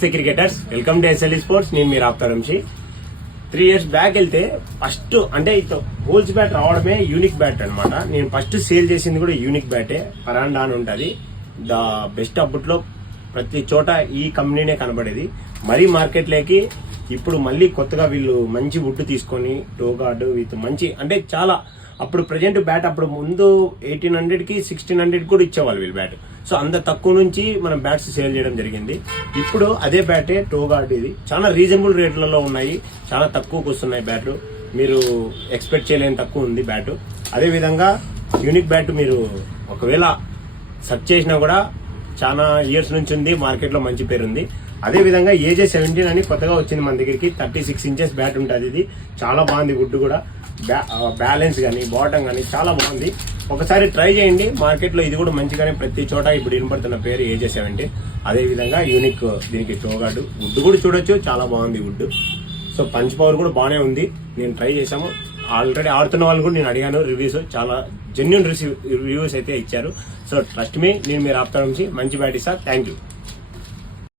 Cricketers welcome to SLE sports. నేను మీరు ఆప్తారంశి. 3 years back వెళ్తే ఫస్ట్ అంటే హోల్స్ బ్యాట్ రావడమే యూనిక్ బ్యాట్ అనమాట. నేను ఫస్ట్ సేల్ చేసింది కూడా యూనిక్ బ్యాటే. పరాండా అని ఉంటుంది. ద బెస్ట్ అప్పట్లో ప్రతి చోట ఈ కంపెనీనే కనబడేది. మరీ మార్కెట్లోకి ఇప్పుడు మళ్ళీ కొత్తగా వీళ్ళు మంచి వుడ్ తీసుకొని టో గార్డ్ విత్ మంచి అంటే చాలా అప్పుడు ప్రజెంట్ బ్యాట్ అప్పుడు ముందు 1800కి 1600 కూడా ఇచ్చేవాళ్ళు వీళ్ళు బ్యాట్. సో అంత తక్కువ నుంచి మనం బ్యాట్స్ సేల్ చేయడం జరిగింది. ఇప్పుడు అదే బ్యాటే టో గార్డ్. ఇది చాలా రీజనబుల్ రేట్లలో ఉన్నాయి, చాలా తక్కువకు వస్తున్నాయి బ్యాట్లు. మీరు ఎక్స్పెక్ట్ చేయలేని తక్కువ ఉంది బ్యాట్. అదే విధంగా యూనిక్ బ్యాట్ మీరు ఒకవేళ సెర్చ్ చేసినా కూడా చాలా ఇయర్స్ నుంచి ఉంది, మార్కెట్లో మంచి పేరుంది. అదే విధంగా ఏజే 17 అని కొత్తగా వచ్చింది మన దగ్గరికి. 36 inches బ్యాట్ ఉంటుంది. ఇది చాలా బాగుంది. వుడ్ కూడా బ్యాలెన్స్ కానీ బాటం కానీ చాలా బాగుంది. ఒకసారి ట్రై చేయండి. మార్కెట్లో ఇది కూడా మంచిగానే ప్రతి చోట ఇప్పుడు వినపడుతున్న పేరు ఏజే 17. అదే విధంగా యూనిక్ దీనికి టోగాడు వుడ్ కూడా చూడొచ్చు, చాలా బాగుంది వుడ్. సో పంచ్ పవర్ కూడా బాగానే ఉంది. నేను ట్రై చేశాము. ఆల్రెడీ ఆడుతున్న వాళ్ళు కూడా నేను అడిగాను రివ్యూస్, చాలా జెన్యూన్ రివ్యూస్ అయితే ఇచ్చారు. సో ట్రస్ట్ మీ, నేను మీరు ఆప్తారం నుంచి మంచి బ్యాట్ ఇస్తా. Thank you.